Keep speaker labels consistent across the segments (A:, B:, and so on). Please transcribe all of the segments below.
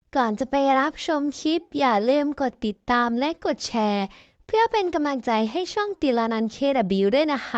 A: ก่อนจะไปรับชมคลิปอย่าลืมกดติดตามและกดแชร์เพื่อเป็นกำลังใจให้ช่องติลานันท์ KW ด้วยนะคะ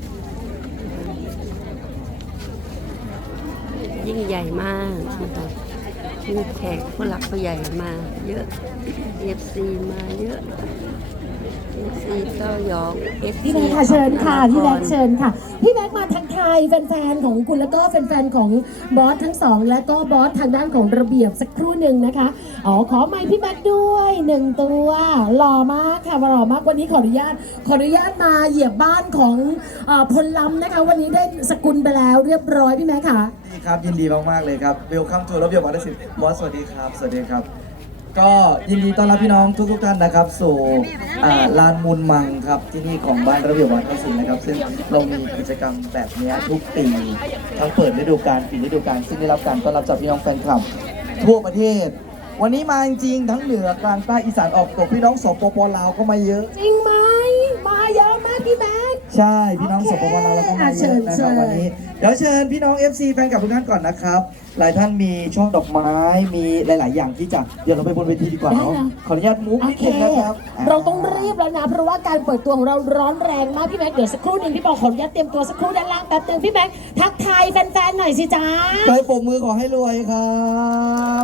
B: ยิ่งใหญ่มากนะคะมีแขกผู้หลักผู้ใหญ่มาเยอะ FC มาเยอะ FC เต้ายอง FC
C: พี่แม็กค่ะเชิญค่ะพี่แม็กเชิญค่ะพี่แม็กมาทักทายแฟนๆของคุณแล้วก็แฟนๆของบอสทั้งสองและก็บอสทางด้านของระเบียบสักครู่หนึ่งนะคะขอไมค์พี่แม็กด้วย1ตัวหล่อมากค่ะหล่อมากวันนี้ขออนุญาตมาเหยียบบ้านของพลล้ำนะคะวันนี้ได้สกุลไปแล้วเรียบร้อยพี่แม็กค่ะ
D: ครับยินดีมากๆเลยครับเวลคัมทูระเบียบวัฒนศิลป์บอสสวัสดีครับสวัสดีครับก็ยินดีต้อนรับพี่น้องทุกท่านนะครับสู่ลานมูลมังครับที่นี่ของบ้านระเบียบวัฒนศิลป์นะครับซึ่งเรามีกิจกรรมแบบนี้ทุกปีทั้งเปิดฤดูกาลปิดฤดูกาลซึ่งได้รับการต้อนรับจากพี่น้องแฟนคลับทั่วประเทศวันนี้มาจริงๆทั้งเหนือกลางใต้อีสานออกตกพี่น้องสปปลาวก็มาเยอะ
C: จริงไหมมาเยอะมากพี่แม็ก
D: ใช่พี่น้องสปปลาวแล้วก็มาเยอะนะครับวันนี้เดี๋ยวเชิญพี่น้อง FC แฟนคลับทุกท่านก่อนนะครับหลายท่านมีช่อดอกไม้มีหลาย ๆ อย่างที่จะเดี๋ยวเราไปบนเวทีดีกว่าเนาะขออนุญาตมูฟนิดนึงนะครับ
C: เราต้องรีบแล้วนะเพราะว่าการเปิดตัวของเราร้อนแรงมากพี่แม็กเดี๋ยวสักครู่หนึ่งพี่บอกขออนุญาตเตรียมตัวสักครู่ด้านล่างแป๊บนึงพี่แม็กทักทายแฟนๆหน่อยสิจ้า
D: ไปปรบมือขอให้รวยครับ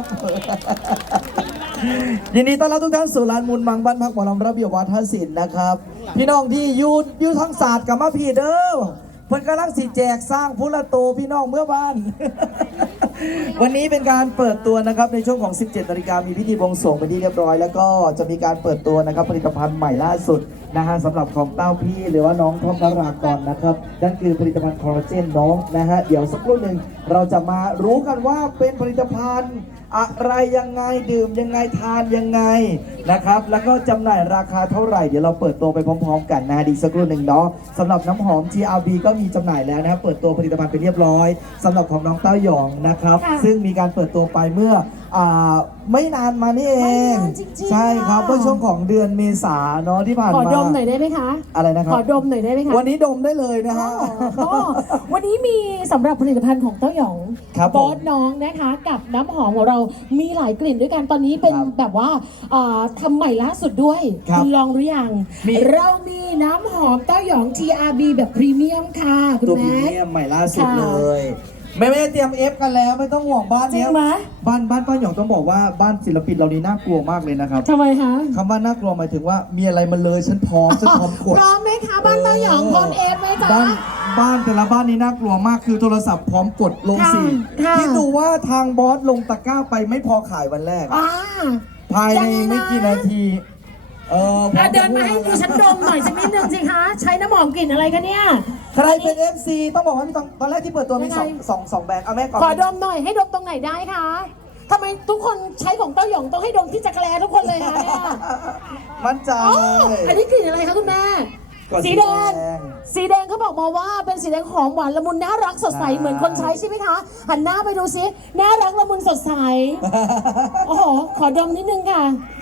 D: ยินดีต้อนรับทุกท่านสู่ลานมูลมังบ้านพักหมอลำระเบียบวัฒนศิลป์นะครับพี่น้องที่อยู่ทั้งศาสตร์กับมาพี่เด้อเพิ่นกำลังสิแจกสร้างพุละโตพี่น้องเมื่อบ้าน วันนี้เป็นการเปิดตัวนะครับในช่วงของ 17 นาฬิกามีพิธีบวงสรวงเป็นที่เรียบร้อยแล้วก็จะมีการเปิดตัวนะครับผลิตภัณฑ์ใหม่ล่าสุดนะฮะสำหรับของเต้าพี่หรือว่าน้องท่อมนรากรนะครับนั่นคือผลิตภัณฑ์คอลลาเจนน้องนะฮะเดี๋ยวสักครู่หนึ่งเราจะมารู้กันว่าเป็นผลิตภัณฑ์อะไรยังไงดื่มยังไงทานยังไงนะครับแล้วก็จำหน่ายราคาเท่าไหร่เดี๋ยวเราเปิดตัวไปพร้อมๆกันนะดีสักครู่หนึ่งเนาะสำหรับน้ำหอม GRB ก็มีจำหน่ายแล้วนะครับเปิดตัวผลิตภัณฑ์ไปเรียบร้อยสำหรับของน้องเต้าหยองนะครับซึ่งมีการเปิดตัวไปเมื่อไม่นานมานี่เองใช่ครับเมื่อช่วงของเดือนเมษาเนาะที่ผ่านมา
C: ขอดมหน่อยได้ไหมคะ
D: อะไรนะครับ
C: ขอดมหน่อยได้ไหมคะ
D: วันนี้ดมได้เลยนะฮะ
C: วันนี้มีสำหรับผลิตภัณฑ์ของเต้าหยองบอสน้องนะคะกับน้ำหอมของเรามีหลายกลิ่นด้วยกันตอนนี้เป็นแบบว่าทำใหม่ล่าสุดด้วยคุณลองหรือยังเรามีน้ำหอมเต้าหยอง TRB แบบพรีเมียมค่ะคุณแม่
D: ตัวพรีเมียมใหม่ล่าสุดเลยแม่เตรียมเอฟกันแล้วไม่ต้องห่วงบ้านเนี้ยบ้านป้าหยองต้องบอกว่าบ้านศิลปินเรานี่น่ากลัวมากเลยนะครับ
C: ทำไมคะ
D: คำว่าน่ากลัวหมายถึงว่ามีอะไรมาเลยฉันพร้อมกด
C: พร้อมไหมคะบ้านป้าหยองพร้อมเอฟไหมจ๊ะ
D: บ้านแต่ละบ้านนี่น่ากลัวมากคือโทรศัพท์พร้อมกดลงสิคิดดูว่าทางบอสลงตะกร้าไปไม่พอขายวันแรกภายในไม่กี่นาที
C: เดินมาให้ดูฉันดมหน่อยสักนิดนึงสิคะใช้น้ำหอมกลิ่นอะไรกันเนี่ย
D: ใครเป็น FC ต้องบอกว่าตอนแรกที่เปิดตัวมีสองแบรนด์เอาแม่ก่อน
C: ขอดมหน่อยให้ดมตรงไหนได้คะทำไมทุกคนใช้ของเต้าหยองต้องให้ดมที่จักรแลทุกคนเลยคะเนี่ย
D: มั่นใจ
C: อันนี้กลิ่นอะไรคะคุณแม่สีแดงเขาบอกมาว่าเป็นสีแดงหอมหวานละมุนน่ารักสดใสเหมือนคนใช้ใช่ไหมคะหันหน้าไปดูซิน่ารักละมุนสดใสโอ้โหขอดมนิดนึงค่ะ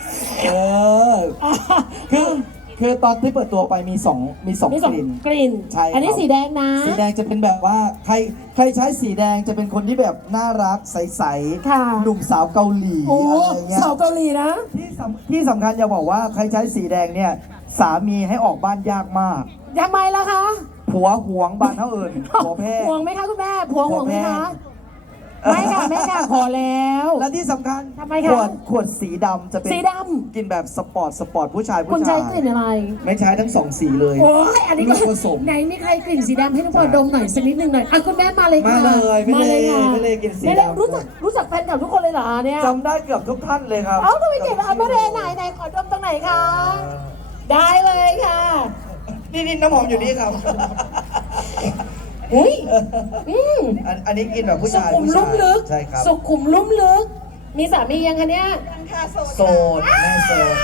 D: คือตอนที่เปิดตัวไปมีสองกลิ่น
C: ใช่อันนี้สีแดงนะ
D: สีแดงจะเป็นแบบว่าใครใช้สีแดงจะเป็นคนที่แบบน่ารักใสๆหนุ่มสาวเกาหลีอะไรเงี้ย
C: สาวเกาหลีนะ
D: ที่สำคัญจะบอกว่าใครใช้สีแดงเนี่ยสามีให้ออกบ้านยากมาก
C: ทำไมล่ะคะ
D: ผัวหวงบ้านเท่าอื่นผัวแพ้
C: ห่วงไหมคะคุณแม่ผัวห่วงไหมคะไม่ค่ะแม่ค่ะพอแล้ว
D: และที่สำคัญ
C: ทำไมคะ
D: ขวดสีดำจะเป็น
C: สีดำ
D: กินแบบสปอร์ตผู้ชาย
C: คุณใช้กลิ่นอะไร
D: ไม่ใช้ทั้งสองสีเลย
C: โอ้ยอันนี้ก็ผสมไหนมีใครกลิ่นสีดำให้ทุกคนดมหน่อยสักนิดนึงหน่อยคุณแม่มาเลยค่ะ
D: มาเลยไม่เลยกินสีดำ
C: รู้จักแฟนกับทุกคนเลยเหรอเนี่ย
D: จำได้เกือบทุกท่านเลยครับ
C: ทำไมเก่งอ่ะมาเรไหนขอดมตรงไหนคะได้เลยค่ะ
D: นี่น้ำหอมอยู่นี่ครับอันนี้กินแบบผู้ชาย
C: สุขุมลุ่มลึก
D: ใช่ครับ
C: สุขุมลุ่มลึกมีสามียังคะเนี่ย
D: โสดแม่โสด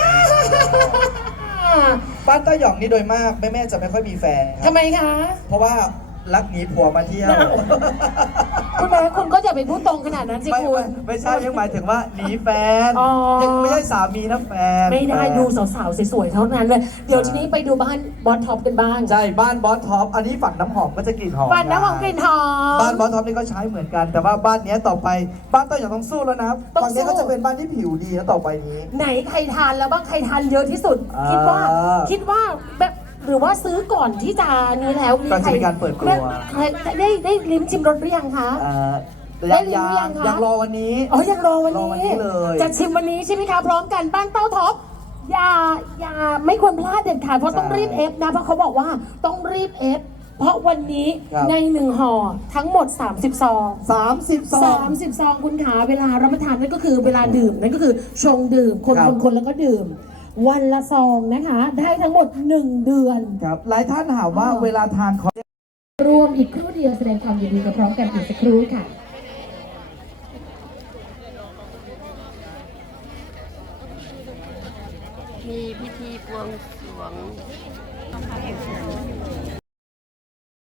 D: บ้านเต้าหยองนี่โดยมากแม่จะไม่ค่อยมีแฟน
C: ทำไมคะ
D: เพราะว่ารักหนีผัวมาเที่ยว
C: คุณแม่คุณก็อย่าไปพูดตรงขนาดนั้นสิ
D: ไม่
C: คุณ
D: ไม่ใช่ยังหมายถึงว่าหนีแฟน
C: อ๋อ
D: ยังไม่ใช่สามีนะแฟน
C: ไม่ได้ดูสาวๆสวยๆเท่านั้นเลย เดี๋ยวทีนี้ไปดูบ้านบอสท็อปกันบ้าง
D: ใช่บ้านบอสท็อปอันนี้ฝักน้ำหอมก็จะกลิ่นหอม
C: บ้านน้ำหอมกลิ่นหอม
D: บ้านบอสท็อปนี่ก็ใช้เหมือนกัน แต่ว่าบ้านเนี้ยต่อไปบ้านต้นอย่างต้องสู้แล้วนะ
C: ต้อง
D: ฝั่งนี้
C: สู้
D: ก็จะเป็นบ้านที่ผิวดีแล้วต่อไปนี้
C: ไหนใครทานแล้วบ้างใครทานเยอะที่สุด
D: อ่า
C: คิดว่าแบบหรือว่าซื้อก่อนที่จะนี้แล้ว
D: ก่อนจะมีการเปิดตัว
C: ใครได้ลิ้มชิมรสหรือยังคะ ได้รีวิวยังคะ
D: ยังรอวันนี้
C: อ๋อยังรอวัน
D: รอวัน
C: นี้
D: นี้เลย
C: จะชิมวันนี้ใช่ไหมคะพร้อมกันบ้านเต้าท็อปอย่าไม่ควรพลาดเด็ดขาดเพราะต้องรีบเอฟนะเพราะเขาบอกว่าต้องรีบเอฟเพราะวันนี้ใน1ห่อทั้งหมด30ซอง
D: 30 ซอง
C: 30ซองคุณขาเวลารับประทานนั่นก็คือเวลาดื่มนั่นก็คือชงดื่มคน
D: ครับ
C: คนแล้วก็ดื่ม วันละซองนะคะ ได้ทั้งหมด1 เดือน
D: ครับหลายท่านถามว่าเวลาทานของ
C: รวมอีกครู่เดียวแสดงความยินดีกับพร้อมกันอีกสักครู่ค่ะ
B: มีพิธีบวงสรวง